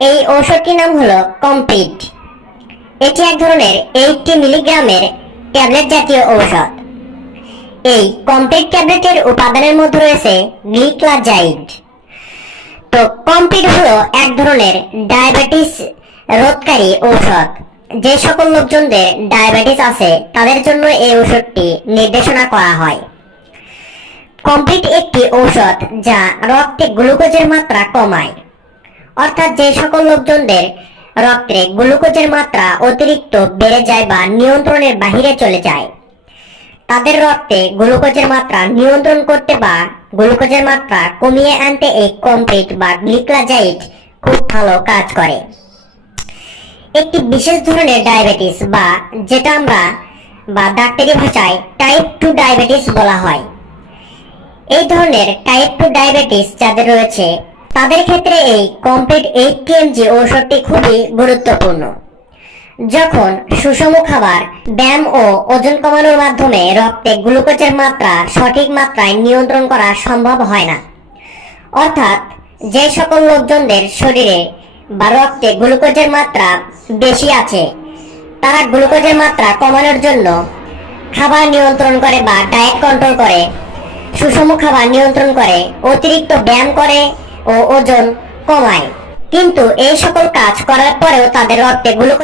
এই ঔষধটির নাম হলো কমপ্লিট এটি এক ধরনের এইটটি মিলিগ্রামের ট্যাবলেট জাতীয় ঔষধ। এই কমপ্লিট ট্যাবলেটের উপাদানের মধ্যে রয়েছে গ্লিক্লাজাইড। তো কমপ্লিট হলো এক ধরনের ডায়াবেটিস রোধকারী ঔষধ। যে সকল লোকজনদের ডায়াবেটিস আছে, তাদের জন্য এই ঔষধটি নির্দেশনা করা হয়। কমপ্লিট একটি ঔষধ যা রক্তে গ্লুকোজের মাত্রা কমায়। অর্থাৎ যে সকল লোকজনদের রক্তে গ্লুকোজের মাত্রা অতিরিক্ত বেড়ে যায় বা নিয়ন্ত্রণের বাহিরে চলে যায়, তাদের রক্তে গ্লুকোজের মাত্রা নিয়ন্ত্রণ করতে বা গ্লুকোজের মাত্রা কমিয়ে আনতে এই কমপ্লিট বা গ্লিক্লাজাইড খুব ভালো কাজ করে। একটি বিশেষ ধরনের ডায়াবেটিস বা যেটা আমরা বা ডাক্তারি ভাষায় টাইপ টু ডায়াবেটিস বলা হয়। এই ধরনের টাইপ টু ডায়াবেটিস যাদের রয়েছে তাদের ক্ষেত্রে এই কমপ্লিট এইট কেএমজি ঔষধটি খুবই গুরুত্বপূর্ণ। যখন সুষম খাবার, ব্যায়াম ও ওজন কমানোর মাধ্যমে রক্তে গ্লুকোজের মাত্রা সঠিক মাত্রায় নিয়ন্ত্রণ করা সম্ভব হয় না। অর্থাৎ যে সকল লোকজনদের শরীরে বা রক্তে গ্লুকোজের মাত্রা বেশি আছে, তারা গ্লুকোজের মাত্রা কমানোর জন্য খাবার নিয়ন্ত্রণ করে বা ডায়েট কন্ট্রোল করে, সুষম খাবার নিয়ন্ত্রণ করে, অতিরিক্ত ব্যায়াম করে ও ওজন কমায়। কিন্তু এই সকল কাজ করার পরেও তাদের রক্তে গ্লুকোজ